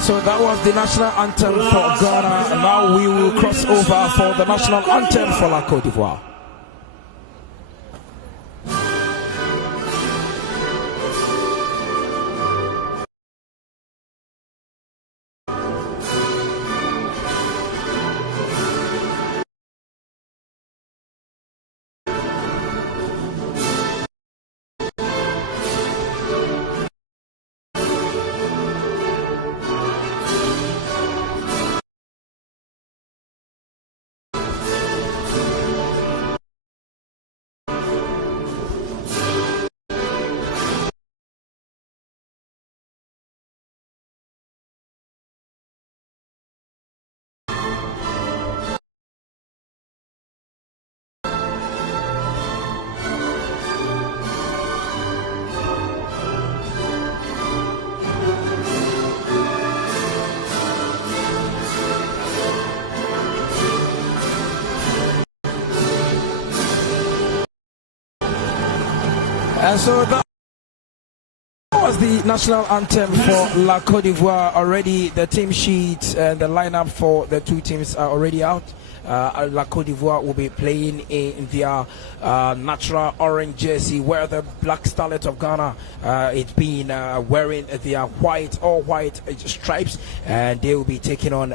So that was the national anthem for Ghana. And now we will cross over for the national anthem for La Cote d'Ivoire. And so that was the national anthem for La Cote d'Ivoire. Already the team sheet and the lineup for the two teams are already out. La Cote d'Ivoire will be playing in their natural orange jersey, where the Black Starlet of Ghana it's been wearing their all white stripes, and they will be taking on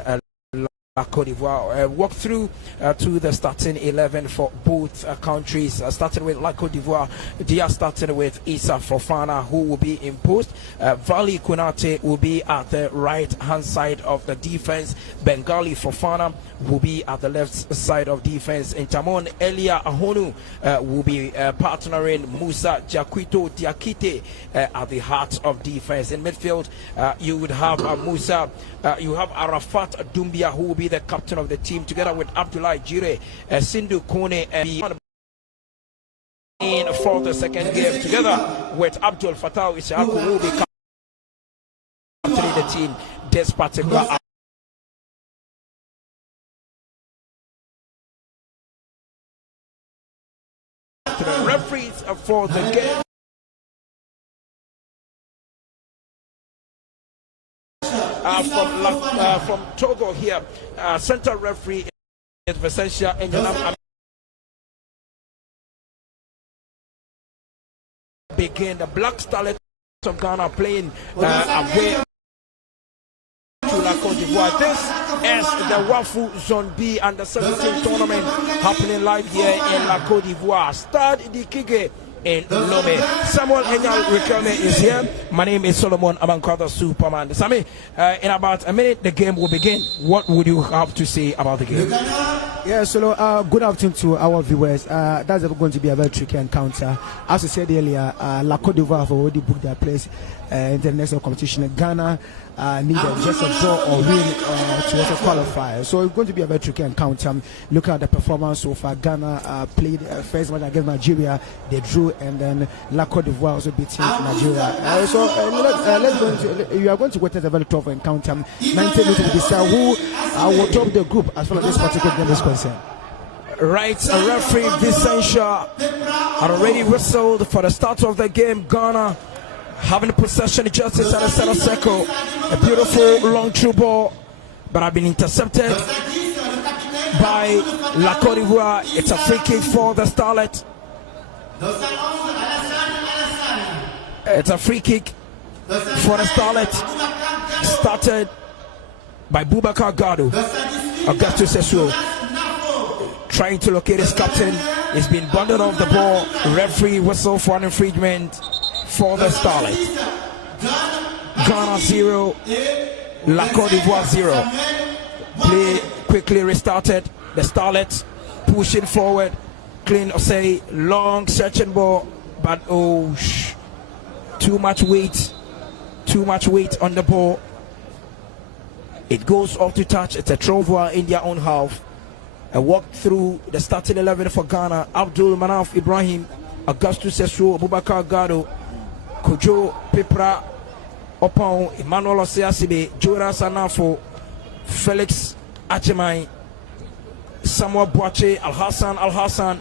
La Cote d'Ivoire. Walk through to the starting 11 for both countries. Starting with La Cote d'Ivoire, they are starting with Issa Fofana, who will be in post. Vali Kunate will be at the right hand side of the defense. Bengali Fofana will be at the left side of defense. And Tamon Elia Ahonu will be partnering Musa Jaquito Diakite at the heart of defense. In midfield, you would have Musa, you have Arafat Dumbia, who will be the captain of the team, together with Abdullah Jire, Sindhu Kone, and for the second game, together with Abdul Fattah Ishaku, who will be captaining the team this particular. To the referees for the game. From Togo here, center referee is Vicentia Enyanam. Begin the Black Starlet of Ghana playing away to La Cote d'Ivoire. This is the Wafu Zone B under 17 tournament happening live here in La Cote d'Ivoire. Stade Dikige in Lome. Samuel Enyal Rikelme is here. My name is Solomon Abankwada Superman. Sami, in about a minute the game will begin. What would you have to say about the game? Yeah, so good afternoon to our viewers. That's going to be a very tricky encounter. As I said earlier, La Cote d'Ivoire have already booked their place in the national competition. Ghana needed just a draw or win to also qualify. So it's going to be a very tricky encounter. Look at the performance so far. Ghana played first match against Nigeria, they drew, and then La Cote d'Ivoire also beating Nigeria. So let's go into, you are going to witness a very tough encounter. 90 minutes to decide who will top the group as far as this particular game is concerned. Right, a referee Vicentia had already whistled for the start of the game. Ghana having possession just inside the center circle. A beautiful long through ball, but have been intercepted by La Cote d'Ivoire. It's a free kick for the Starlet. It's a free kick for the Starlet. Started by Boubacar Gado. Augustus Sesuo trying to locate his captain. He's been bundled off the ball. Referee whistle for an infringement for the Starlet. Ghana 0, La Cote d'Ivoire 0. Play quickly restarted. The Starlet pushing forward. Clean Osei, long searching ball, but too much weight on the ball. It goes off to touch. It's a throw in their own half. A walk through the starting 11 for Ghana. Abdul Manaf Ibrahim, Augustus Sesuo, Boubacar Gado, Kojo Pepra Opon, Emmanuel Oseasibe, Jonas Anafo, Felix Achemai, Samuel Boache, Al Hassan,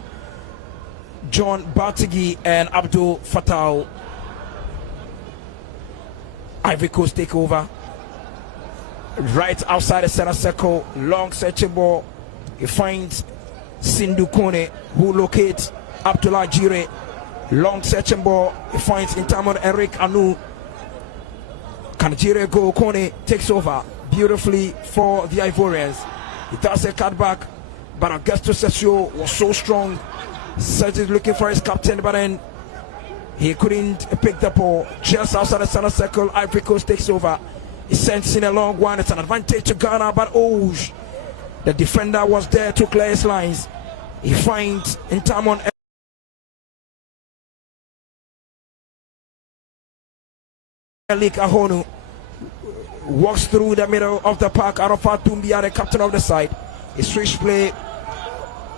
John Bartigi, and Abdul Fattah. Ivory Coast take over. right outside the center circle. Long searching ball. He finds Sindu Kone, who locates Abdullah Jire. Long searching ball. He finds Intamon Eric Anu. Can Jire go? Kone takes over beautifully for the Ivorians. He does a cutback, but Augustus Sessio was so strong. Said he's looking for his captain, but then he couldn't pick the ball. Just outside the center circle, Ivory Coast takes over. He sends in a long one. It's an advantage to Ghana, but the defender was there to clear his lines. He finds Intamon Elik Ahonu, walks through the middle of the park. Arafat Doumbia, the captain of the side. He switch play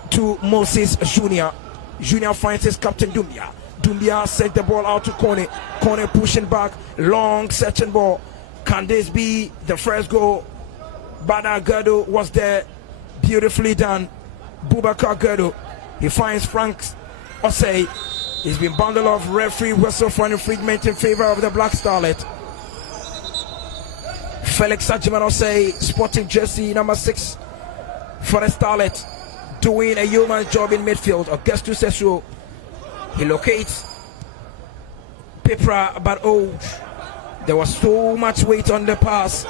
to Moses Junior. Junior finds his captain Doumbia. Doumbia sent the ball out to Kone. Kone pushing back, long searching ball. Can this be the first goal? Bada Gerdo was there, beautifully done. Boubacar Gerdo, he finds Frank Osei. He's been bundled off. Referee whistle for an infringement in favor of the Black Starlet. Felix Sajiman Osei, sporting jersey number 6 for the Starlet, doing a yeoman's job in midfield. Augustus Sessio, he locates Pipra, but there was so much weight on the pass.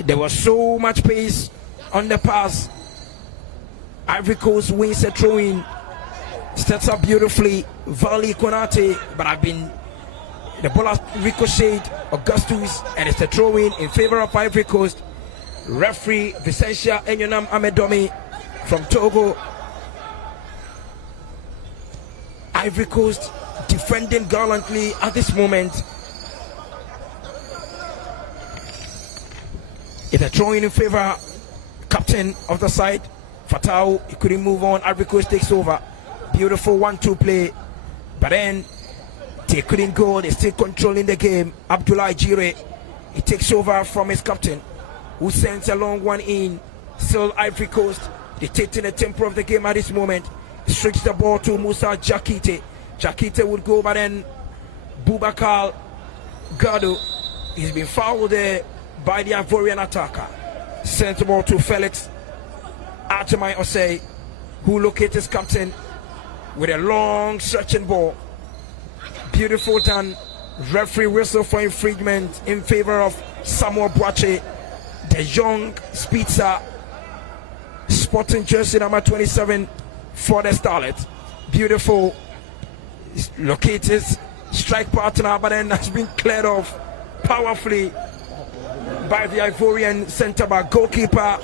There was so much pace on the pass. Ivory Coast wins a throw-in. Sets up beautifully. Valley Konate, but the ball has ricocheted Augustus, and it's a throw-in in favor of Ivory Coast. Referee Vicentia Enyonam Amedomi from Togo. Ivory Coast defending gallantly at this moment. It's a throw-in in favor. Captain of the side, Fatau, he couldn't move on. Ivory Coast takes over. Beautiful 1-2 play, but then they couldn't go. They're still controlling the game. Abdullah Jire, he takes over from his captain, who sends a long one in. Still Ivory Coast dictating the tempo of the game at this moment. Switch the ball to Musa Jakite. Jakite would go, but then Boubacar Gerdo, he's been fouled there by the Ivorian attacker. Sent the ball to Felix Artemai Osei, who locates his captain with a long stretching ball. Beautiful done. Referee whistle for infringement in favor of Samuel Boache, the young Spitzer, sporting jersey number 27 for the Starlet. Beautiful. Locates his strike partner, but then has been cleared off powerfully by the Ivorian centre back. Goalkeeper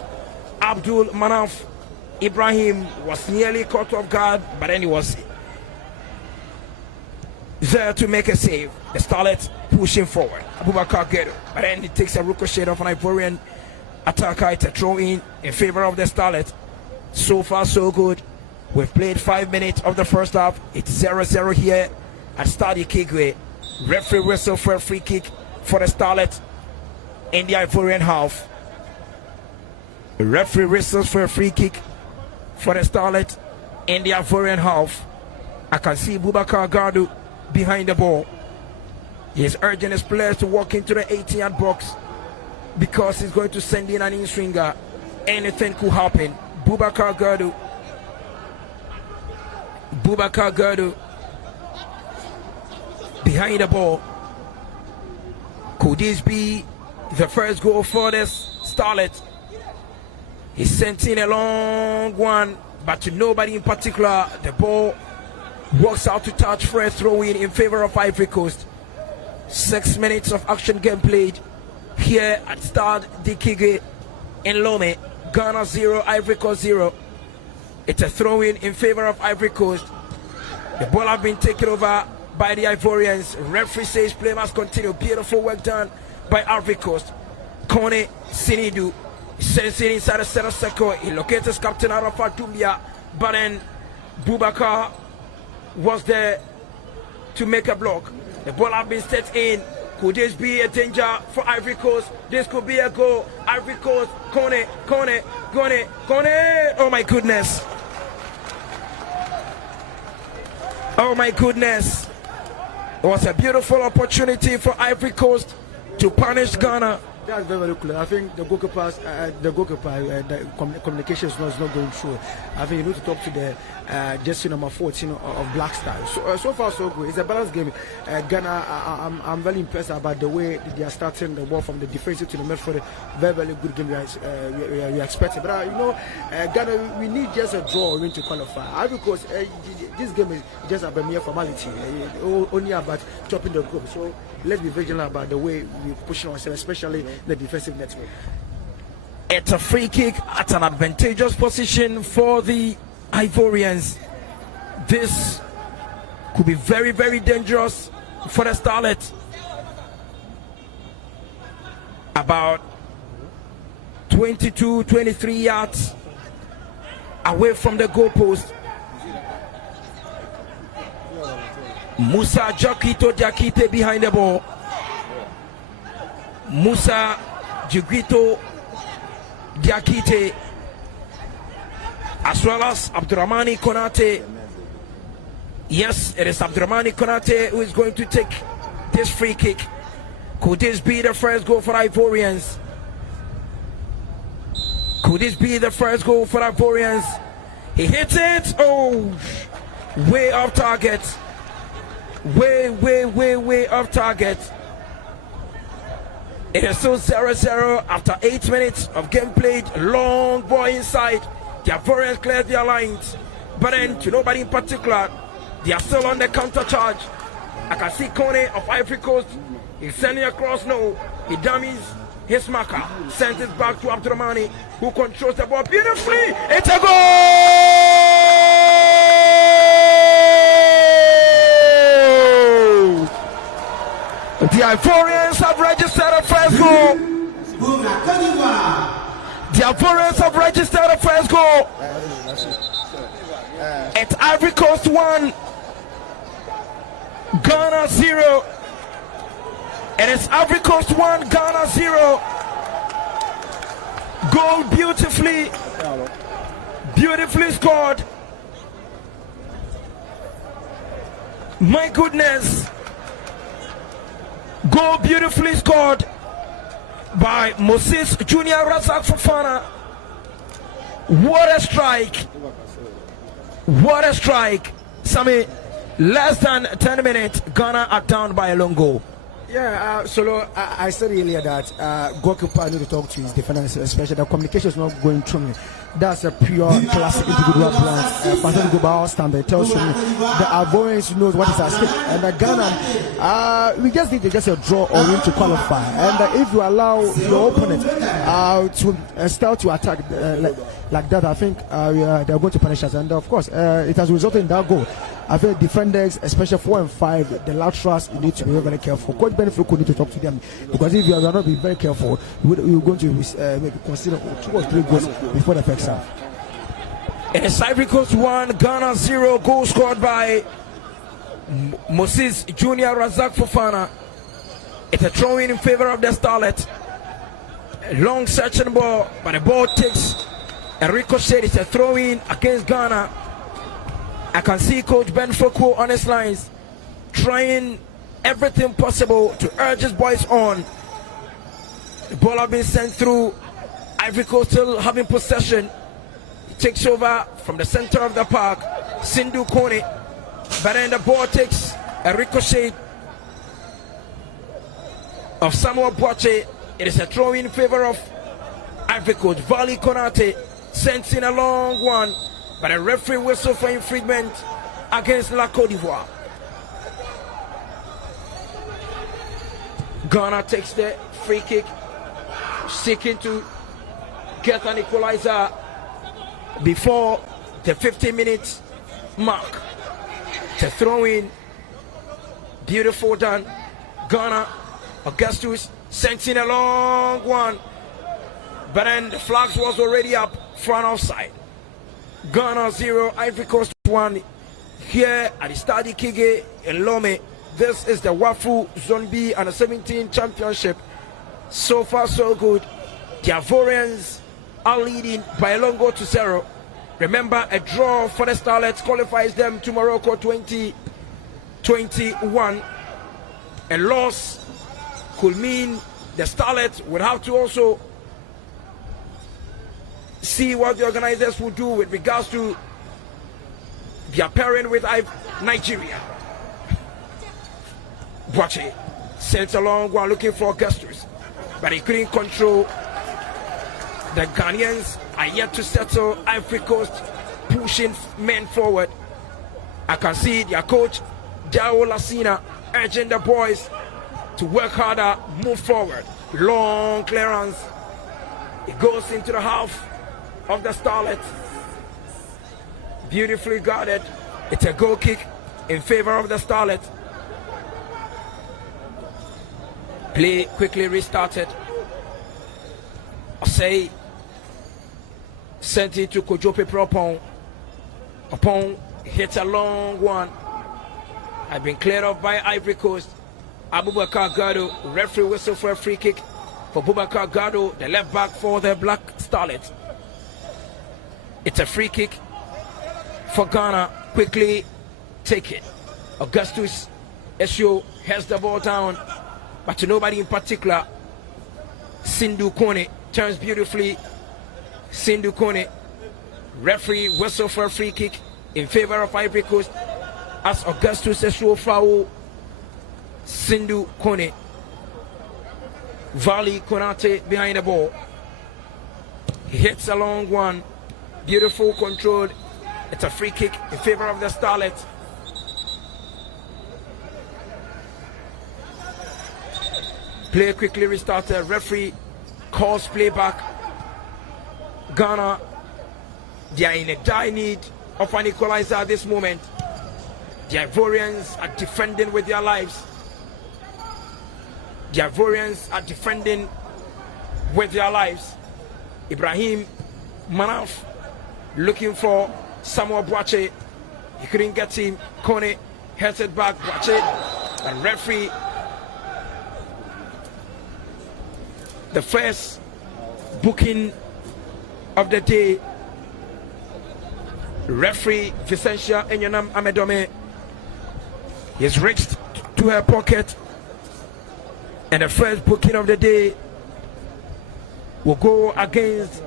Abdul Manaf Ibrahim was nearly caught off guard, but then he was there to make a save. The Starlet pushing forward. Abubakar Gerdo, but then he takes a ricochet of an Ivorian attacker. It's a throw in favor of the Starlet. So far so good. We've played 5 minutes of the first half. It's 0-0 here at Stade Kigwe. Referee whistle for a free kick for the Starlet in the Ivorian half. Referee whistles for a free kick for the Starlet in the Ivorian half. I can see Boubacar Gerdo behind the ball. He is urging his players to walk into the 18-yard box because he's going to send in an in-swinger. Anything could happen. Boubacar Gerdo. Boubacar Gerdo behind the ball. Could this be the first goal for this Starlet? He sent in a long one, but to nobody in particular. The ball walks out to touch for a throw-in in favor of Ivory Coast. 6 minutes of action game played here at Stade de Kigwe in Lome. Ghana 0, Ivory Coast 0. It's a throw-in in favor of Ivory Coast. The ball has been taken over by the Ivorians. Referee says play must continue. Beautiful work done by Ivory Coast. Kone Sinidu sends it inside the center circle. He locates his captain Arafat Doumbia, but then Boubacar was there to make a block. The ball has been set in. Could this be a danger for Ivory Coast? This could be a goal. Ivory Coast, Kone. Oh my goodness. Oh my goodness. It was a beautiful opportunity for Ivory Coast to punish Ghana. That's very, very clear. I think the goalkeeper, the communication is not going through. I think you need to talk to the jersey number 14 of Black Stars. So far, so good. It's a balanced game. Ghana, I'm very impressed about the way they are starting the ball from the defensive to the midfield. Very, very good game we are expecting. But, Ghana, we need just a draw win to qualify. Because this game is just a mere formality. Only about chopping the group. So let's be vigilant about the way we push ourselves, especially the defensive network. It's a free kick at an advantageous position for the Ivorians. This could be very, very dangerous for the Starlets. About 22-23 yards away from the goalpost. Musa Jakite behind the ball. Musa Jugito Diakite, as well as Abdurrahmani Konate. Yes, it is Abdurrahmani Konate who is going to take this free kick. Could this be the first goal for Ivorians? Could this be the first goal for Ivorians? He hits it. Oh, way off target. Way off target. It is still 0-0 after 8 minutes of game played. Long ball inside. The Ivorians cleared their lines, but then to nobody in particular, they are still on the counter charge. I can see Cote of Ivory Coast. He's sending across. No, he dummies his marker. Sends it back to Abdurrahmani, who controls the ball beautifully. It's a goal! The Ivorians have registered a first goal. The Ivorians have registered a first goal. It's Ivory Coast 1, Ghana 0. It is Ivory Coast 1, Ghana 0. Goal beautifully scored. My goodness. Goal beautifully scored by Moses Junior Razak Fofana. What a strike! What a strike! Sammy, less than 10 minutes, Ghana are down by a long goal. Yeah, Solo, I said earlier that goalkeeper need to talk to his defenders, especially the communication is not going through me. That's a pure classic individual brand. Patrick Gobao standard tells you the Ivorians knows what is at stake, and the Ghana, we just need to get a draw or win to qualify. And if you allow your opponent to start to attack like that, I think they're going to punish us. And of course, it has resulted in that goal. I think defenders, especially 4 and 5, the laterals, you need to be very, very careful. Coach Benefit could need to talk to them, because if you are not being very careful, you're going to consider 2 or 3 goals before the first half. It is Ivory Coast 1, Ghana 0. Goal scored by Moses Junior Razak Fofana. It's a throw-in in favor of the Starlet. A long searching ball, but the ball takes a ricochet. It's a throw-in against Ghana. I can see Coach Ben Foucault on his lines, trying everything possible to urge his boys on. The ball has been sent through. Ivory Coast still having possession. He takes over from the center of the park. Sindhu Kone. But then the ball takes a ricochet of Samuel Boache. It is a throw in favor of Ivory Coast. Vali Konate sends in a long one, but a referee whistle for infringement against La Cote d'Ivoire. Ghana takes the free kick, seeking to get an equalizer before the 15-minute mark. To throw in, beautiful done. Ghana, Augustus sends in a long one, but then the flags was already up for an offside. Ghana 0, Ivory Coast 1, here at the Stade Kige in Lome. This is the Wafu Zone B Under 17 Championship. So far, so good. The Ivorians are leading by a long goal to 0. Remember, a draw for the Starlets qualifies them to Morocco 2021. A loss could mean The Starlets would have to also see what the organizers will do with regards to their pairing with Nigeria. Boache sent along while looking for Augustus, but he couldn't control. The Ghanaians are yet to settle. Ivory Coast pushing men forward. I can see their coach Dao Lassina urging the boys to work harder, move forward. Long clearance. It goes into the half of the Starlets. Beautifully guarded. It's a goal kick in favor of the Starlets. Play quickly restarted. Osei sent it to Kojope Propon. Opon hits a long one. Had been cleared off by Ivory Coast. Abubakar Gado, referee whistle for a free kick for Abubakar Gado, the left back for the Black Starlets. It's a free kick for Ghana. Quickly take it. Augustus Esio has the ball down, but to nobody in particular. Sindhu Kone turns beautifully. Sindhu Kone, referee whistle for a free kick in favor of Ivory Coast as Augustus Esio foul. Sindhu Kone, Vali Konate behind the ball. He hits a long one. Beautiful control. It's a free kick in favor of the Starlets. Play quickly restarted. Referee calls play back. Ghana, they are in a dire need of an equalizer at this moment. The Ivorians are defending with their lives. The Ivorians are defending with their lives. Ibrahim Manaf looking for Samuel Boache. He couldn't get him. Kone heads it back. Boache and referee. The first booking of the day. Referee Vicentia Enyonam Amedome has reached to her pocket, and the first booking of the day will go against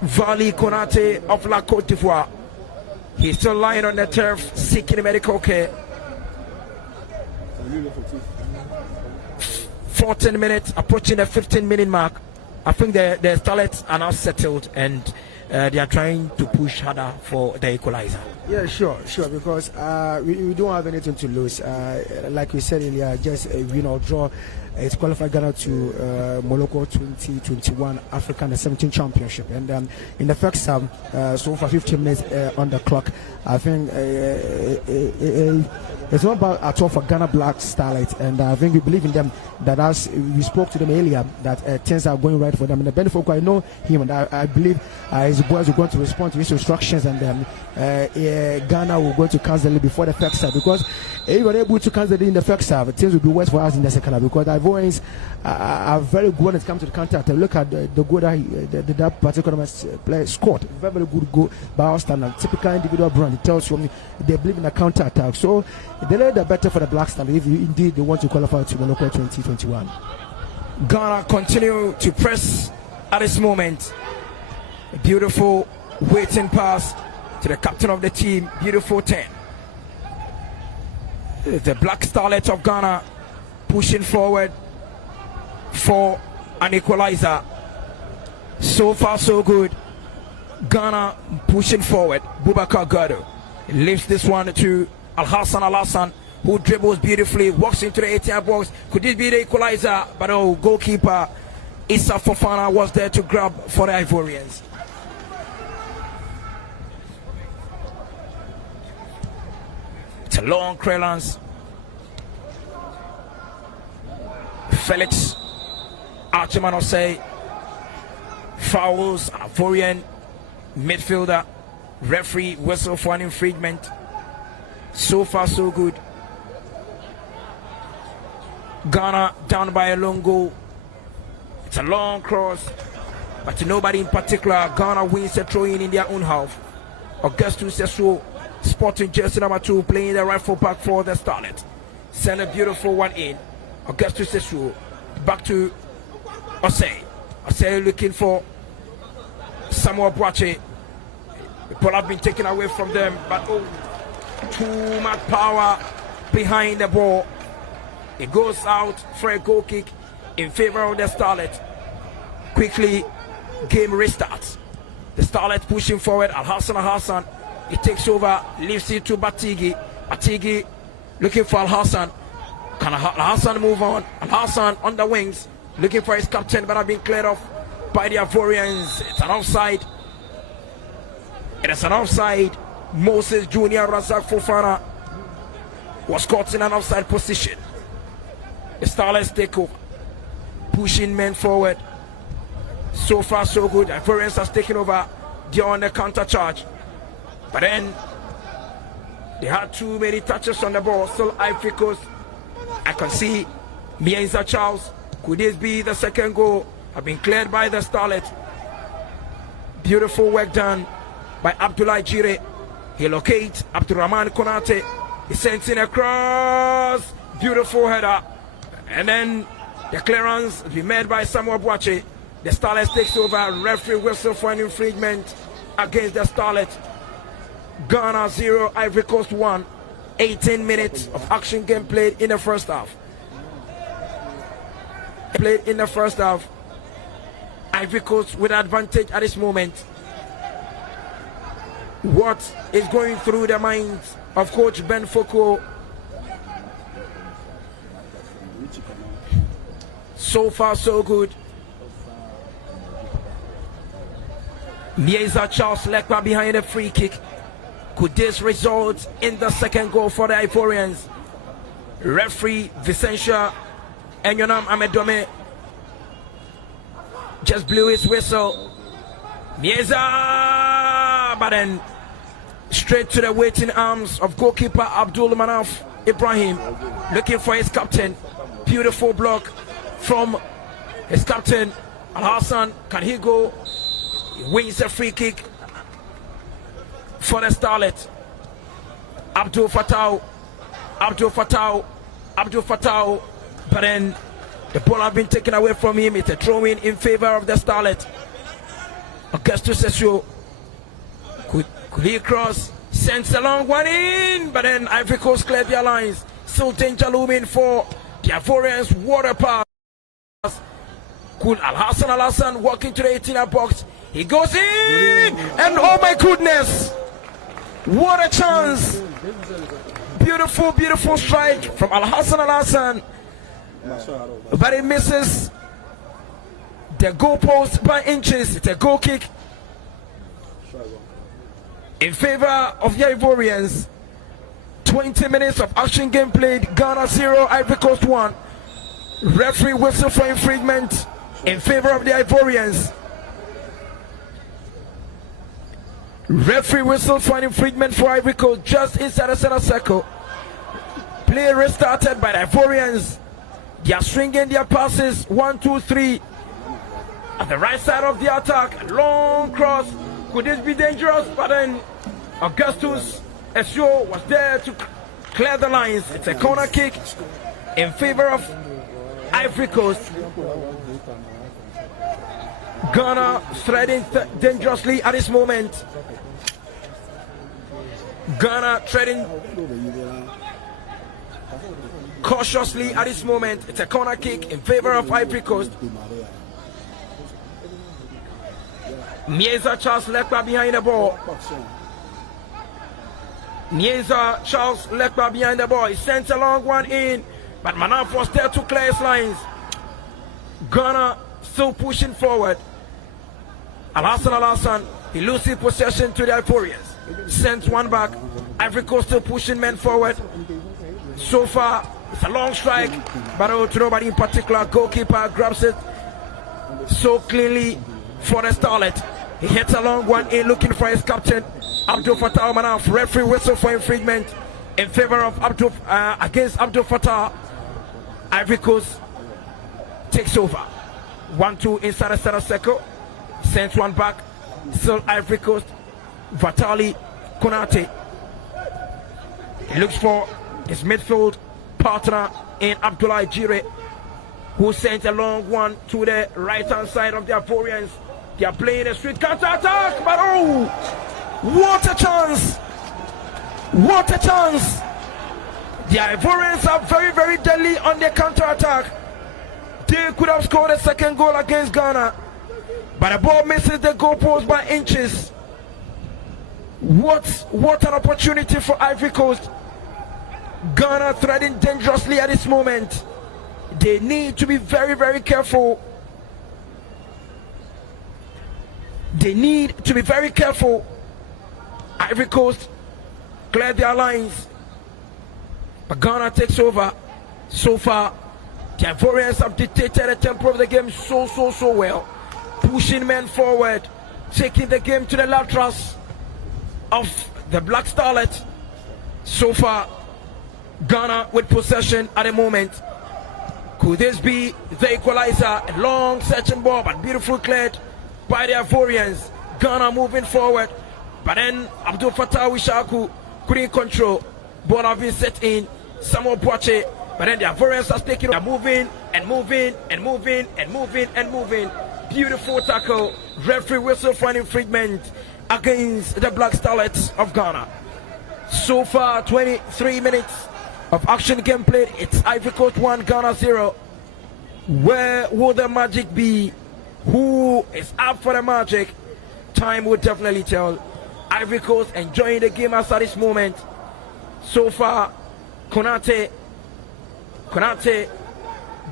Vali Konate of La Cote d'Ivoire. He's still lying on the turf seeking medical care. 14 minutes, approaching the 15-minute mark. I think the Starlets are now settled, and they are trying to push harder for the equalizer. Yeah, sure, because we don't have anything to lose. Like we said earlier, just a win or draw. It's qualified Ghana to Morocco 2021 African 17 Championship. And in the first half, so for 15 minutes on the clock, I think it's not about at all for Ghana Black Starlight, and I think we believe in them. That as we spoke to them earlier, that things are going right for them. And the benefit, I know him, and I believe his boys are going to respond to his instructions, and Ghana will go to cancel it before the first half, because if we are able to cancel it in the first half, things will be worse for us in the second half, because the Ivorians are very good when it comes to the counter attack. Look at the goal that particular player scored. Very, very good goal by our standard. Typical individual brand. It tells you they believe in a counter attack. So the later the better for the Black Standard if indeed they want to qualify to Morocco 2021. Ghana continue to press at this moment. A beautiful waiting pass to the captain of the team. Beautiful 10. The Black Starlet of Ghana pushing forward for an equalizer. So far so good. Ghana pushing forward. Boubacar Gado lifts this one to Al-Hassan, who dribbles beautifully, walks into the 18 box. Could this be the equalizer? But goalkeeper Issa Fofana was there to grab for the Ivorians. It's a long clearance. Felix Archimanosei fouls Ivorian midfielder. Referee whistle for an infringement. So far so good. Ghana down by a long goal. It's a long cross, but to nobody in particular. Ghana wins a throw in their own half. Augustus Sesuo, sporting jersey number 2, playing the right full back for the Starlet. Send a beautiful one in. Augustus Sesuo. Back to Osei. Osei looking for Samuel Boache. The ball have been taken away from them, but too much power behind the ball. It goes out for a goal kick in favor of the Starlet. Quickly, game restarts. The Starlet pushing forward. Al-Hassan. He takes over, leaves it to Batigi. Batigi looking for Al-Hassan. Can Al-Hassan move on? Al-Hassan on the wings, looking for his captain, but have been cleared off by the Ivorians. It's an offside. It is an offside. Moses Jr. Razak Fofana was caught in an offside position. The Starlets take over, pushing men forward. So far, so good. The Ivorians has taken over. They're on the counter charge. But then they had too many touches on the ball. Still Ivory Coast. I can see Mienza Charles. Could this be the second goal? Have been cleared by the Starlet. Beautiful work done by Abdullah Jire. He locates Abdurrahman Konate. He sends in a cross. Beautiful header. And then the clearance will be made by Samuel Boache. The Starlet takes over. Referee whistle for an infringement against the Starlet. Ghana 0, Ivory Coast 1. 18 minutes of action game played in the first half. Ivory Coast with advantage at this moment. What is going through the minds of Coach Ben Foucault? So far, so good. Mieza Charles Lekpa behind a free kick. Could this result in the second goal for the Ivorians? Referee Vicentia Enyonam Amedome just blew his whistle. Mieza, but then straight to the waiting arms of goalkeeper Abdul Manaf Ibrahim, looking for his captain. Beautiful block from his captain Al-Hassan. Can he go? He wins a free kick for the Starlet. Abdul Fattah, but then the ball has been taken away from him. It's a throw-in in favor of the Starlet. Augustus Sesuo, could he cross? Sends a long one in, but then Ivory Coast cleared their lines. Still danger looming for the Ivorians. Water pass. Could Al-Hassan walk into the 18-yard box? He goes in, and oh my goodness! What a chance! Beautiful strike from Al-Hassan, but it misses the goalpost by inches. It's a goal kick in favor of the Ivorians. 20 minutes of action game played. Ghana 0, Ivory Coast 1. Referee whistle for infringement in favor of the Ivorians. Referee whistle for an infringement for Ivory Coast just inside the center circle. Play restarted by the Ivorians. They are swinging their passes. 1, 2, 3. At the right side of the attack. Long cross. Could this be dangerous? But then Augustus Sesuo was there to clear the lines. It's a corner kick in favor of Ivory Coast. Ghana threading dangerously at this moment. Ghana treading cautiously at this moment. It's a corner kick in favor of Ivory Coast. Mieza Charles Lekpa behind the ball. Mieza Charles Lekpa behind the ball. He sends a long one in, but Manaf was there to clear his lines. Ghana still pushing forward. Al-Hassan, he loses possession to the Ivorians. Sends one back. Ivory Coast still pushing men forward. So far, it's a long strike, but to nobody in particular. Goalkeeper grabs it so cleanly for the Starlet. He hits a long one in, looking for his captain, Abdul Fattah Manaf. Referee whistle for infringement in favor of against Abdul Fattah. Ivory Coast takes over. 1-2 inside the center circle. Sends one back. Still Ivory Coast. Vatali Konate. He looks for his midfield partner in Abdullah Jire, who sent a long one to the right hand side of the Ivorians. They are playing a sweet counter attack, but oh, what a chance! What a chance! The Ivorians are very, very deadly on their counter attack. They could have scored a second goal against Ghana, but the ball misses the goalpost by inches. What an opportunity for Ivory Coast. Ghana threading dangerously at this moment. They need to be very, very careful. They need to be very careful. Ivory Coast cleared their lines, but Ghana takes over. So far, the Ivorians have dictated the tempo of the game so well, pushing men forward, taking the game to the laterals of the Black Starlet. So far, Ghana with possession at the moment. Could this be the equalizer? A long searching ball, but beautiful cleared by the Ivorians. Ghana moving forward, but then Abdul Fattah Wishaku couldn't control. Ball have been set in. Samuel Boache, but then the Ivorians are taking. They're moving and moving and moving and moving and moving. Beautiful tackle. Referee whistle for an infringement against the Black Starlets of Ghana. So far, 23 minutes of action game played. It's Ivory Coast 1, Ghana 0. Where will the magic be? Who is up for the magic? Time will definitely tell. Ivory Coast enjoying the game as at this moment. So far, Konate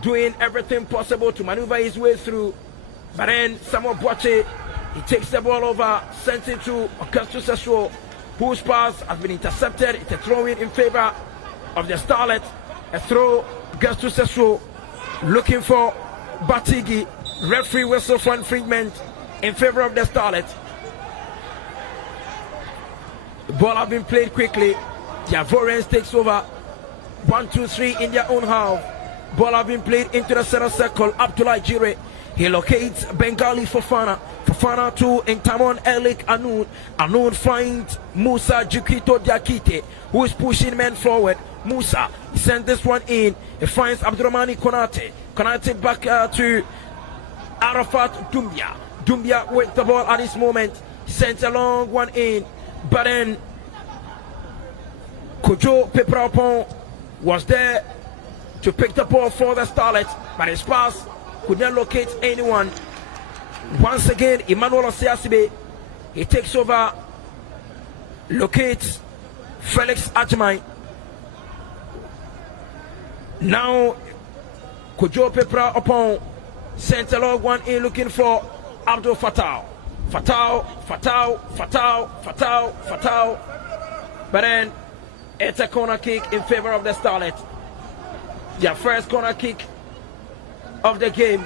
doing everything possible to maneuver his way through. But then Samuel Boache, he takes the ball over, sends it to Augustus Sessuo, whose pass has been intercepted. It's a throw-in in favor of the Starlet. A throw, Augustus Sessuo looking for Batigi. Referee whistle for infringement in favor of the Starlet. The ball has been played quickly. The Ivorians takes over. 1, 2, 3 in their own half. Ball has been played into the center circle. Abdullah Jire. He locates Bengali Fofana. Fofana to Intamon Elik Anoun. Anoun finds Musa Jukito Diakite, who is pushing men forward. Musa, he sends this one in. He finds Abdurrahmani Konate. Konate back to Arafat Dumbia. Dumbia with the ball at this moment. He sends a long one in. But then Kojo Peprapon was there to pick the ball for the Starlet, but his pass could not locate anyone. Once again, Emmanuel Osiasibe, he takes over, locates Felix Ajmai. Now Kojo Peprapon sent a long one in looking for Abdul Fattah. Fattah. But then it's a corner kick in favor of the Starlet. Their first corner kick of the game.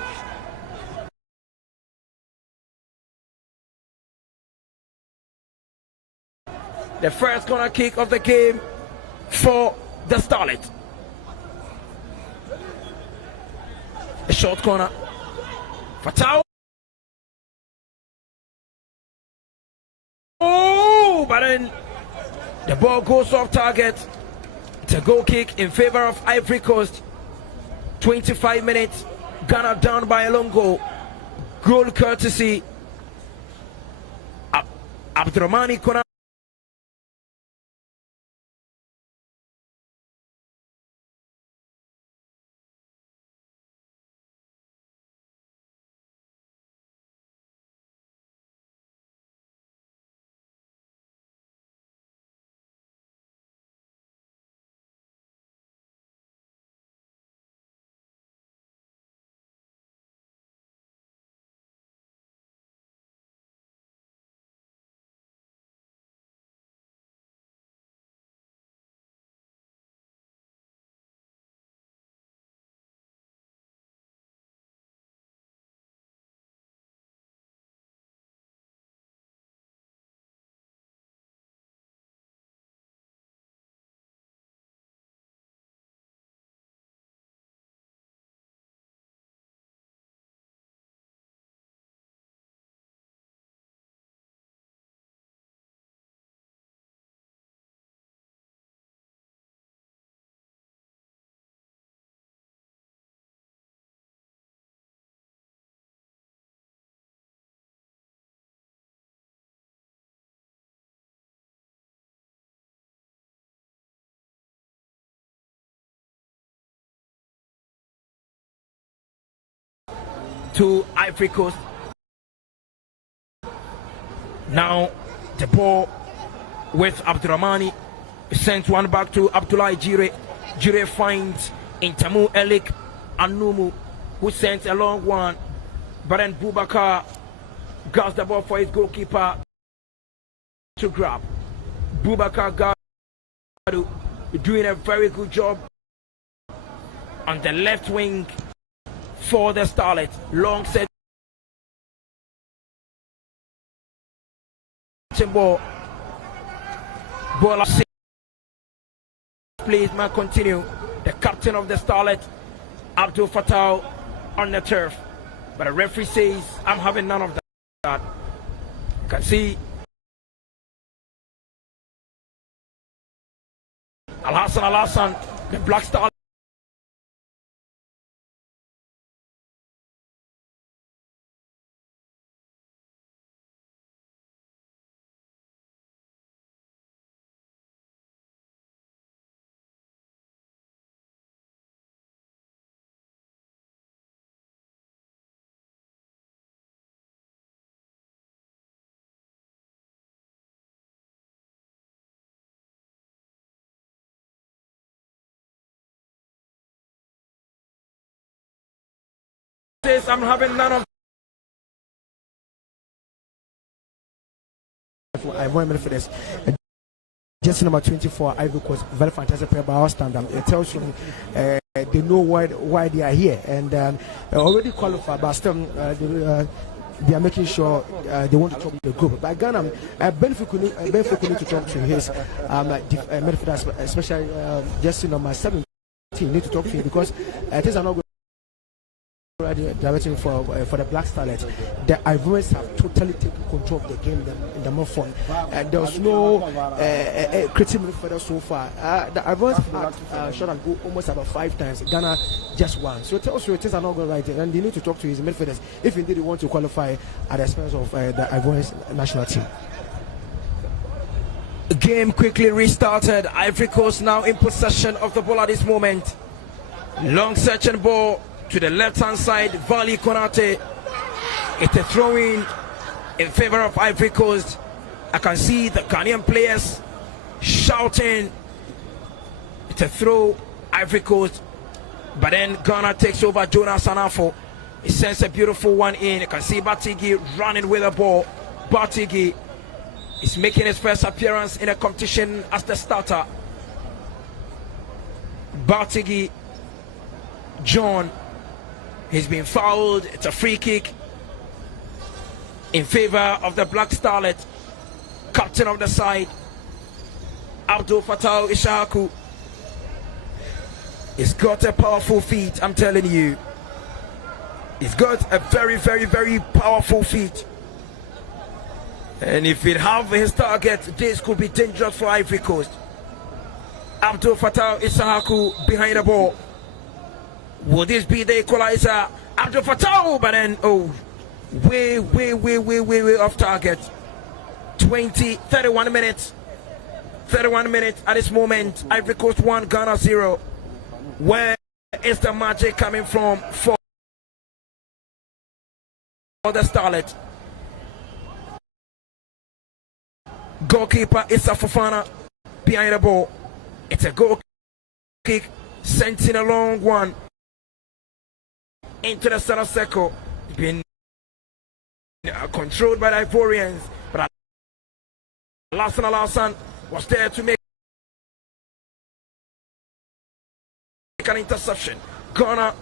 The first corner kick of the game for the Starlet. A short corner. Fattah. Oh, but then the ball goes off target. It's a goal kick in favor of Ivory Coast. 25 minutes. Ghana down by a long goal. Goal courtesy Abdurrahmani Konate. to Ivory Coast. Now the ball with Abdurrahmani sent one back to Abdullah Jire. Jire finds Intamu Elik Anumu, who sent a long one, but then Boubacar grabs the ball for his goalkeeper to grab. Boubacar Gadu doing a very good job on the left wing for the Starlet. Long set ball. Ball please man, continue. The captain of the Starlet, Abdul Fattah, on the turf, but the referee says I'm having none of that. You can see Al Hassan, the Black Star. I'm having none of. I want for this. Just number 24, Ivory Coast, very fantastic player by our standard. It tells you they know why they are here and already qualified, but still they are making sure they want to talk to the group. But Ghana, Benfica need to talk to his midfielder, especially just number 17. Need to talk to him because things are not good. Directing for the Black Starlet. The Ivoirians have totally taken control of the game in the more fun. There's no criticism further so far. The Ivoirians have shot and go almost about 5 times. Ghana just one. So it tells you things are not going right, and they need to talk to his midfielders if indeed they want to qualify at the expense of the Ivoirians national team. The game quickly restarted. Ivory Coast now in possession of the ball at this moment. Long searching ball to the left hand side. Vali Konate. It's a throw in favor of Ivory Coast. I can see the Ghanaian players shouting. It's a throw, Ivory Coast. But then Ghana takes over. Jonas Anafo. He sends a beautiful one in. You can see Batigi running with the ball. Batigi is making his first appearance in a competition as the starter. Batigi John. He's been fouled. It's a free kick in favor of the Black Starlet. Captain of the side, Abdul Fattah Ishaku. He's got a powerful feet, I'm telling you. He's got a very, very, very powerful feet. And if it have his target, this could be dangerous for Ivory Coast. Abdul Fattah Ishaku behind the ball. Will this be the equalizer? Abdul Fattah, but then way off target. 31 minutes at this moment. Ivory Coast 1, Ghana 0. Where is the magic coming from for the Starlet? Goalkeeper Issa Fofana behind the ball. It's a goal kick sent in a long one into the center circle. Been controlled by the Ivorians, but Alassane was there to make an interception. Ghana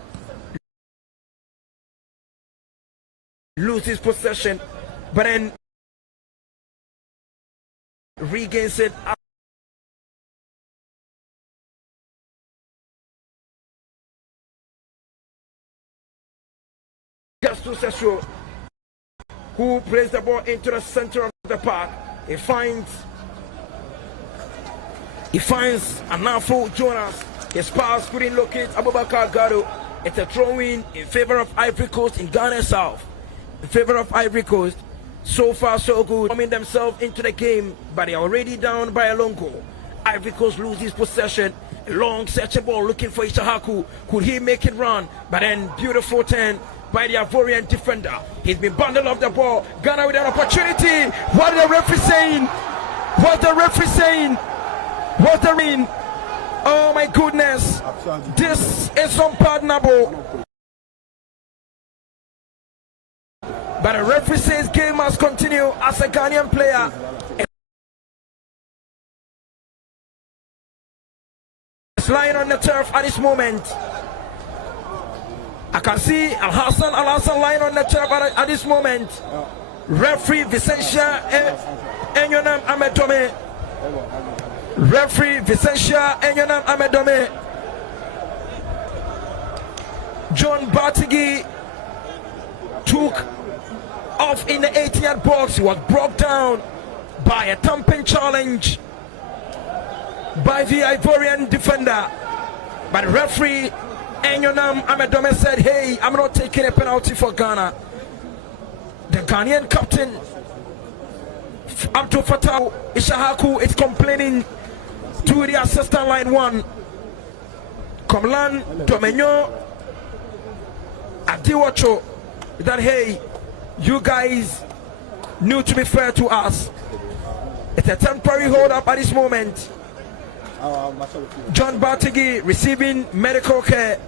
loses possession, but then regains it. Sessuo, who plays the ball into the center of the park. He finds Anafo Jonas. His pass couldn't locate Abubakar Gado. It's a throw-in favor of Ivory Coast in Ghana South. In favor of Ivory Coast. So far so good. Coming themselves into the game, but they are already down by a long goal. Ivory Coast loses possession. A long searching ball looking for Ishaku. Could he make it run? But then beautiful turn by the Ivorian defender. He's been bundled off the ball. Ghana with an opportunity. What is the referee saying? What the referee saying? What the mean? Oh my goodness. This is unpardonable. But the referee says game must continue as a Ghanaian player. It's lying on the turf at this moment. I can see Al-Hassan lying on the turf at this moment. Referee Vicentia Enyonam Amedome. Referee Vicentia Enyonam Amedome. John Bartigi took off in the 80th box. He was brought down by a thumping challenge by the Ivorian defender. But referee Enyonam Amedome said, hey, I'm not taking a penalty for Ghana. The Ghanaian captain Abdul Fattah Ishahaku is complaining to the assistant line 1. Komlan Domenyo Adiwacho that hey, you guys need to be fair to us. It's a temporary hold up at this moment. John Bartigi receiving medical care.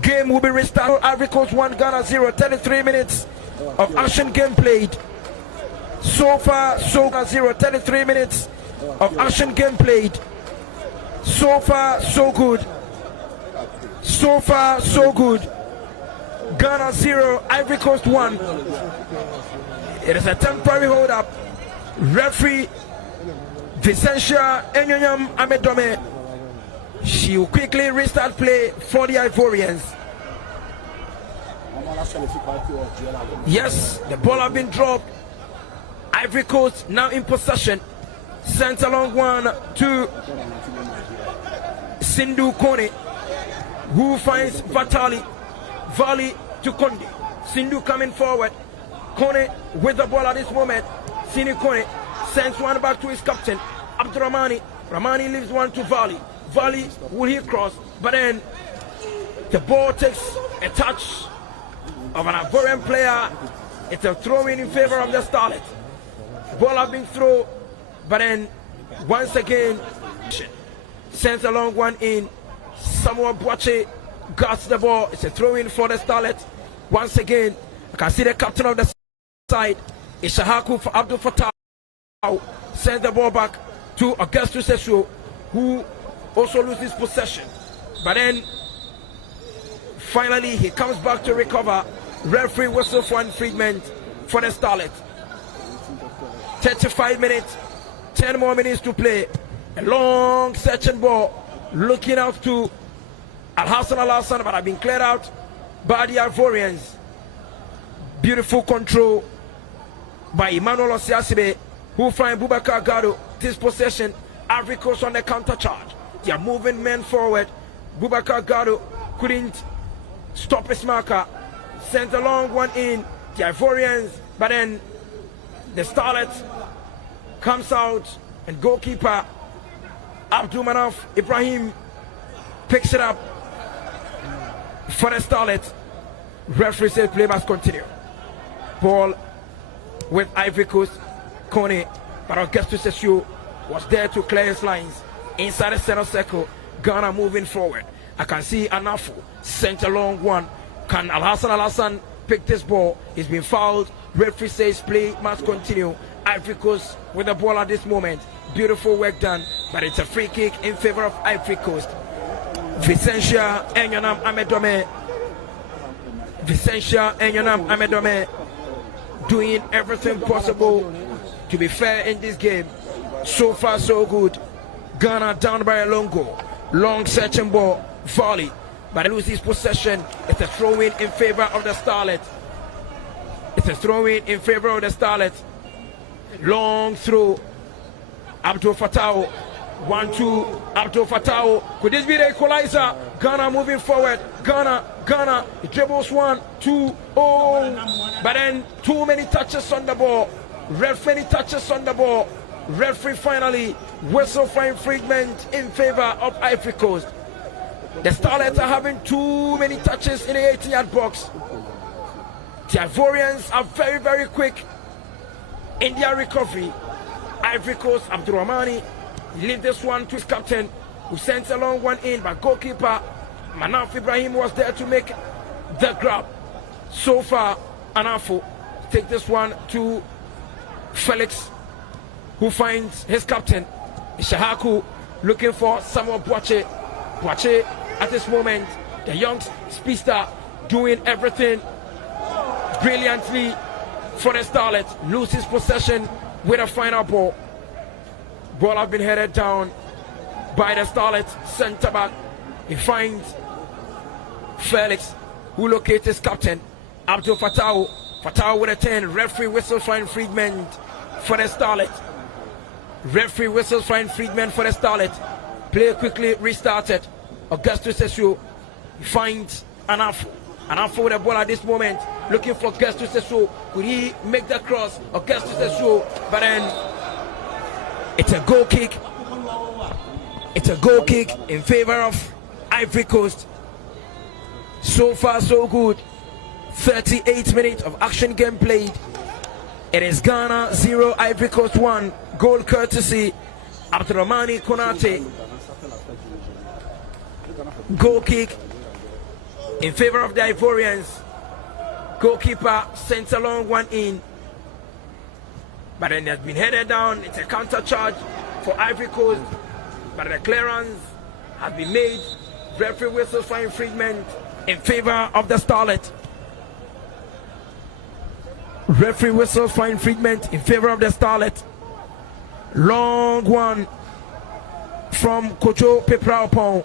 Game will be restarted. Ivory Coast 1, Ghana 0. 33 minutes of action game played. So far, so 0. 33 minutes of action game played. So far, so good. So far, so good. Ghana 0, Ivory Coast 1. It is a temporary hold up. Referee Vicentia Enyonyam Amedome. She will quickly restart play for the Ivorians. Yes, the ball has been dropped. Ivory Coast now in possession. Sent along one to Sindhu Kone, who finds Vatali. Vali to Konde. Sindhu coming forward. Kone with the ball at this moment. Sindhu Kone sends one back to his captain, Abdurrahmani. Ramani leaves one to Vali. Vali will he cross, but then the ball takes a touch of an Ivorian player. It's a throw-in favor of the Starlet. Ball has been thrown, but then once again sends a long one in. Samuel Boache guards the ball. It's a throw-in for the Starlet. Once again, I can see the captain of the side, Ishahaku for Abdul Fattah. Sends the ball back to Augustus Sesuo, who also loses possession. But then finally he comes back to recover. Referee whistle for infringement for the Starlet. 35 minutes, 10 more minutes to play. A long searching ball looking out to Al-Hassan, but have been cleared out by the Ivorians. Beautiful control by Emmanuel Osiasibe, who find Boubacar Gado. This possession, Ivory Coast on the counter charge. They are moving men forward. Boubacar Gado couldn't stop his marker. Sent a long one in. The Ivorians, but then the Starlet comes out, and goalkeeper Abdul Manaf Ibrahim picks it up for the Starlet. Referee says play must continue. Ball with Ivory Coast. Kone, but Augustus Sesuo was there to clear his lines inside the center circle. Ghana moving forward. I can see Anafu sent a long one. Can Al-Hassan pick this ball? He's been fouled. Referee says play must continue. Ivory Coast with the ball at this moment. Beautiful work done, but it's a free kick in favor of Ivory Coast. Vicentia Enyonam Amedome. Vicentia Enyonam Amedome doing everything possible to be fair in this game. So far so good. Ghana down by a long goal. Long searching ball. Volley, but it loses possession. It's a throw-in in favor of the Starlet. It's a throw-in in favor of the Starlet. Long throw. Abdul Fattah. 1-2. Abdul Fattah. Could this be the equalizer? Ghana moving forward. Ghana. He dribbles 1, 2, oh. But then too many touches on the ball. Referee touches on the ball. Referee finally whistle for infringement in favor of Ivory Coast. The Starlets are having too many touches in the 18-yard box. The Ivorians are very, very quick in their recovery. Ivory Coast, Abdurrahmani leave this one to his captain, who sent a long one in, but goalkeeper Manaf Ibrahim was there to make the grab. So far, Anafo take this one to Felix, who finds his captain Shahaku looking for Samuel Boache. Boache at this moment, the young speedster, doing everything brilliantly for the Starlet. Loses possession with a final ball. Ball has been headed down by the Starlet centre back. He finds Felix, who locates his captain Abdul Fatau. Fatau with a 10. Referee whistles for infringement for the Starlet. Referee whistles for infringement for the Starlet. Play quickly restarted. Augustus Sesuo finds Anafo. Anafo with the ball at this moment, looking for Augustus Sesuo. Could he make the cross? Augustus Sesuo, but then it's a goal kick. It's a goal kick in favor of Ivory Coast. So far, so good. 38 minutes of action game played. It is Ghana 0, Ivory Coast 1. Goal courtesy Abdurrahmani Konate. Goal kick in favor of the Ivorians. Goalkeeper sent a long one in, but then it has been headed down. It's a counter charge for Ivory Coast, but the clearance has been made. Referee whistles for infringement in favor of the Starlet. Referee whistles for infringement in favor of the Starlet. Long one from Kojo Pepraopon.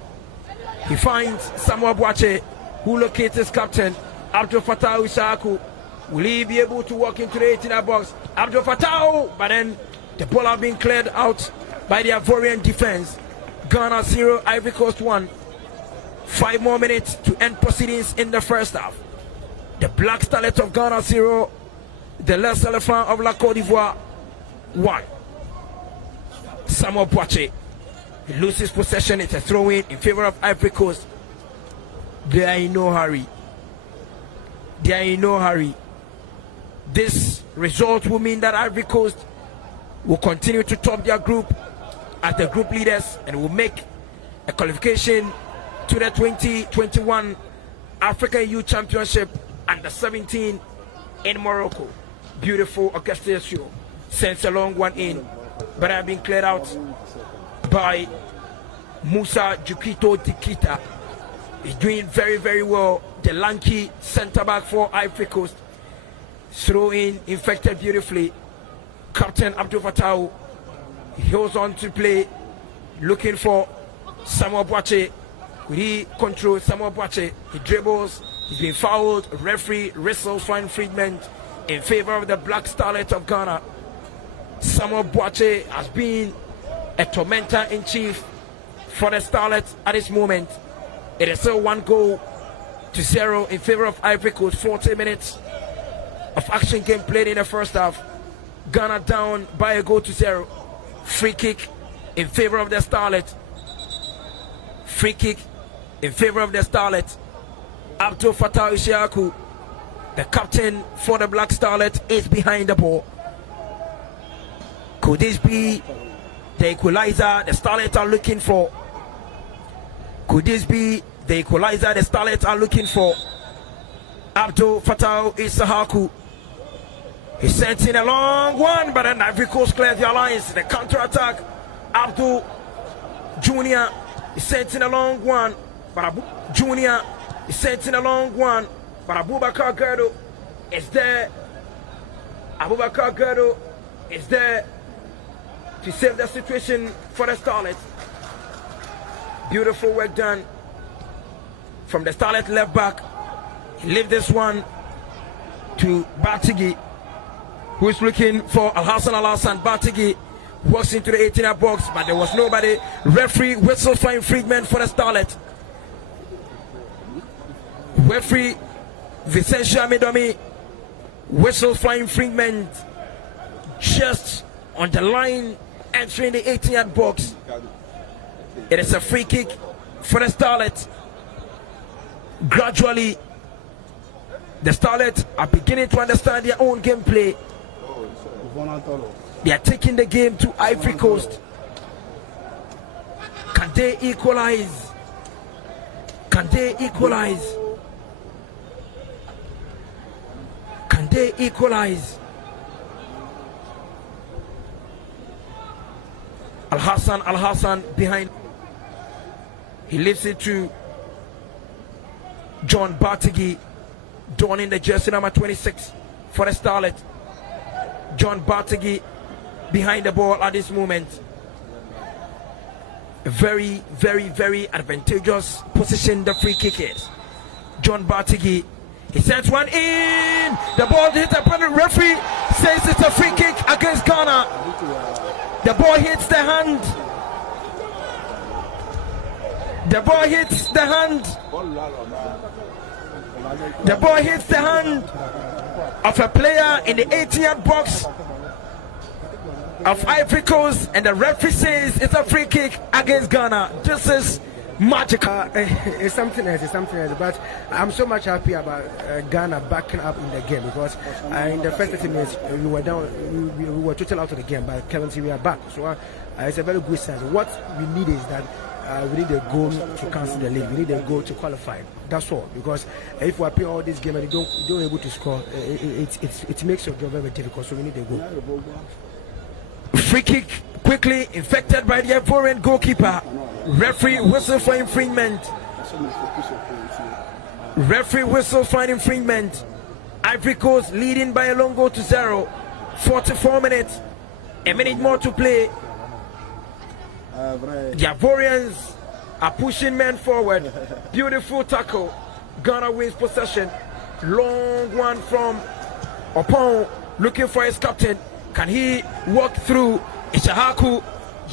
He finds Samuel Boache, who locates his captain Abdul Fatah Isaku. Will he be able to walk into the 18-yard box? Abdul Fatah, but then the ball has been cleared out by the Ivorian defense. Ghana 0, Ivory Coast 1. 5 more minutes to end proceedings in the first half. The Black Starlet of Ghana 0, the Les Elephants of La Cote d'Ivoire 1. Samuel Boache, he loses possession. It's a throw-in favor of Ivory Coast. They are in no hurry. They are in no hurry. This result will mean that Ivory Coast will continue to top their group as the group leaders and will make a qualification to the 2021 African Youth Championship under 17 in Morocco. Beautiful Augustus Sesuo sends a long one in, but have been cleared out by Musa Jukito Dikita. He's doing very, very well. The lanky centre back for Ivory Coast. Throw in infected beautifully. Captain Abdul Fatah, he goes on to play, looking for Samuel Boache. Could he control Samuel Boache? He dribbles. He's been fouled. Referee whistles for infringement in favor of the Black Starlet of Ghana. Samuel Boache has been a tormentor in chief for the Starlet at this moment. It is still 1-0 in favor of Ivory Coast. 40 minutes of action game played in the first half. Ghana down by 1-0. Free kick in favor of the Starlet. Free kick in favor of the Starlet. Abdul Fatah Ishaku, the captain for the Black Starlet, is behind the ball. Could this be the equalizer the Starlet are looking for? Could this be the equalizer the Starlet are looking for? Abdul Fatah Isahaku, he sent in a long one, but then Ivory Coast clears the alliance. The counter-attack, Abdul Junior, he sent in a long one, but Junior, he sent in a long one, but Abubakar Gerdo is there. Abubakar Gerdo is there to save the situation for the Starlet. Beautiful work done from the Starlet left back. He left this one to Batigi, who is looking for Al-Hassan Al-Hassan. Batigi walks into the 18-yard box, but there was nobody. Referee whistles for infringement for the Starlet. Referee Vicentia Midomi whistles for infringement just on the line entering the 18-yard box. It is a free kick for the Starlet. Gradually, The Starlets are beginning to understand their own gameplay. They are taking the game to Ivory Coast. Can they equalize? Can they equalize? Can they equalize? Al Hassan behind. He leaves it to John Bartigi, donning the jersey number 26 for the Starlet. John Bartigi behind the ball at this moment. A very, very, very advantageous position the free kick is. John Bartigi, he sends one in. The ball hits upon the referee, says it's a free kick against Ghana. The ball hits the hand. The ball hits the hand. The ball hits the hand of a player in the 18-yard box of Ivory Coast, and the referee says it's a free kick against Ghana. This is magical. It's something else. It's something else. But I'm so much happy about Ghana backing up in the game, because in the first 30 minutes we were down. We were totally out of the game, but currently we are back. So it's a very good sense. What we need is that we need a goal to cancel the league. We need a goal to qualify. That's all. Because if we are playing all this game and you don't able to score, it makes your job very difficult. So we need a goal. Free kick quickly infected by the Ivorian goalkeeper. Referee whistle for infringement. Referee whistle for infringement. Ivory Coast leading by a long goal to 0. 44 minutes. A minute more to play. The Ivorians are pushing men forward. Beautiful tackle. Ghana wins possession. Long one from Opon, looking for his captain. Can he walk through? Ishahaku,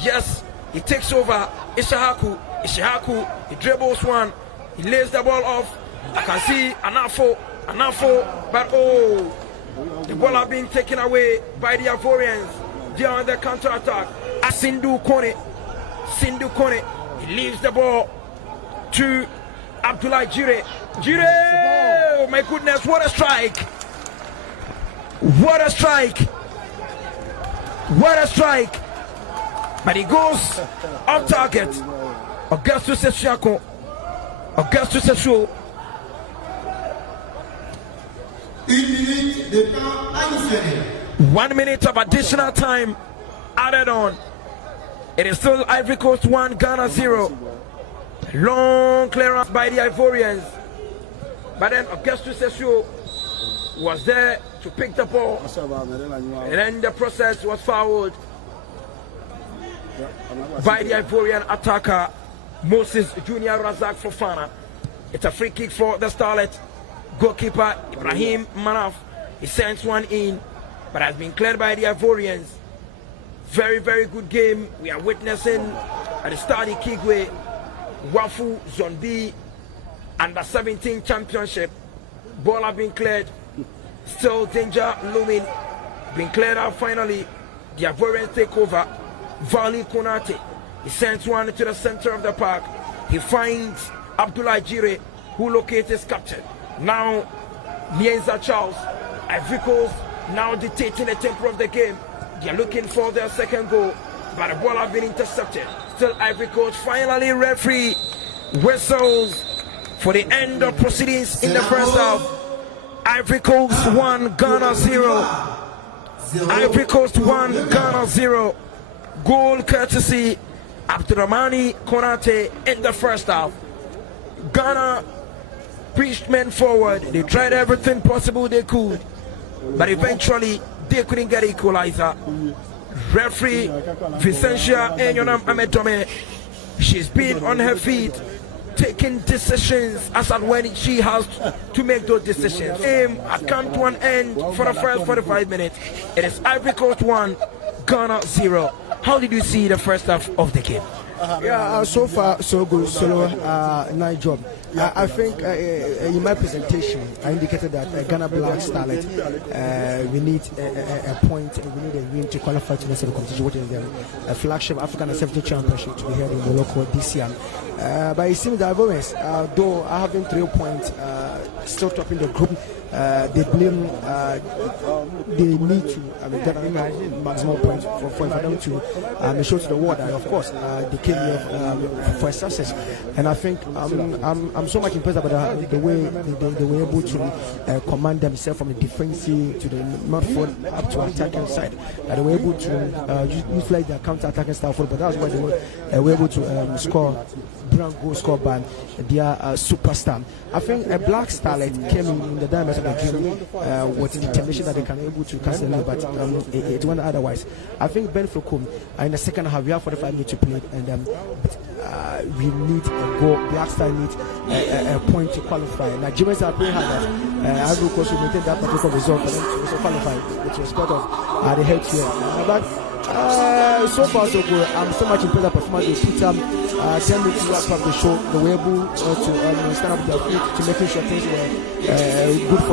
yes, he takes over. Ishahaku, he dribbles one. He lays the ball off. I can see Anafo, but oh, the ball are being taken away by the Ivorians. They are on the counter attack. Sindu Kone, he leaves the ball to Abdullah Jire. Oh my goodness, what a strike! What a strike! What a strike! But he goes off target. Augustus Sesiako. 1 minute of additional time added on. It is still Ivory Coast 1, Ghana 0. Long clearance by the Ivorians. But then Augustus Sesiako was there to pick the ball, and then the process was fouled by the Ivorian attacker Moses Junior Razak Fofana. It's a free kick for the Starlet. Goalkeeper Ibrahim Manaf, he sends one in, but has been cleared by the Ivorians. Very, very good game we are witnessing at the Stadi Kigwe Wafu Zone B Under 17 Championship. Ball have been cleared. Still danger looming. Been cleared out finally. The Ivorians take over. Vali Konate, he sends one to the center of the park. He finds Abdullah Jire, who locates his captain. Now Mienza Charles. Ivory Coast now dictating the tempo of the game. They are looking for their second goal, but the ball has been intercepted. Still Ivory Coast. Finally referee whistles for the end of proceedings in the first half. Ivory Coast 1, Ghana 0. Ivory Coast 1, Ghana 0. Goal courtesy Abdurrahmani Konate in the first half. Ghana pushed men forward. They tried everything possible they could, but eventually they couldn't get equalizer. Referee Vicentia Enyonam Amedome, she's been on her feet, taking decisions as and when she has to make those decisions. Game has come to an end for the first 45 minutes. It is Ivory Coast 1, Ghana 0. How did you see the first half of the game? Yeah, so far so good. Solo, nice job. I think in my presentation I indicated that Ghana Black Starlet, we need a point, we need a win to qualify to the next competition, which is the flagship African 70 Championship to be held in Morocco this year. But it seems that Ivorians, though I have been 3 points, still topping the group, they blame they need to get a maximum point for them to show to the world that of course they came here for a success. And I think I'm so much impressed about the way they were able to command themselves from the defensive to the midfield up to attacking side. That they were able to utilize their counter-attacking style football. That's why they were able to score brilliant goal scored by their superstar. I think a black starlet came in the diameter of the game with determination that they can able to cancel it, but it went otherwise. I think Ben Foucault in the second half, we have 45 minutes to play, and we need a goal. Black Star needs a point to qualify. Nigerians are playing hard. Ivory Coast will maintain that particular result for them to also qualify, which is part of the head here. But so far so good. I'm so much impressed with the performance. They put 10 minutes to wrap up the show. They were able to stand up with their feet to making sure things were good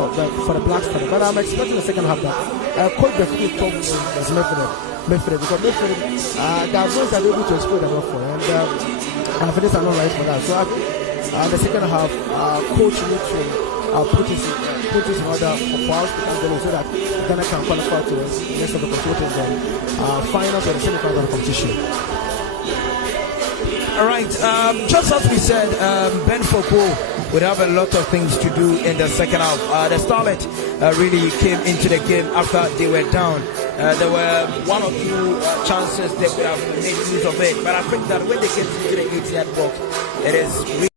for the Black Star. But I'm expecting the second half that Cote definitely top as Medford, because Medford the advances are able to exploit them for, and for this are not right for that. So the second half, coach needs to put his in order for us to come so that Ghana can qualify to the next of the competition, finals or the semi-final of the competition. All right, just as we said, Ben Foucault would have a lot of things to do in the second half. The Starlet really came into the game after they were down. There were one or two chances they could have made use of it, but I think that when they get into the 80th box, it is really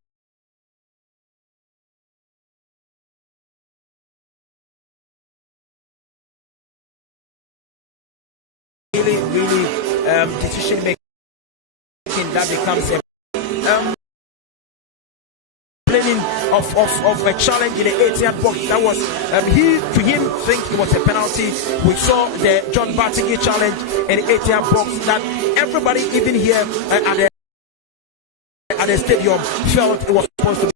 decision making that becomes a planning of a challenge in the 80th box. That was to him think it was a penalty. We saw the John Bartigi challenge in the 80th box that everybody even here at the stadium felt it was supposed to be.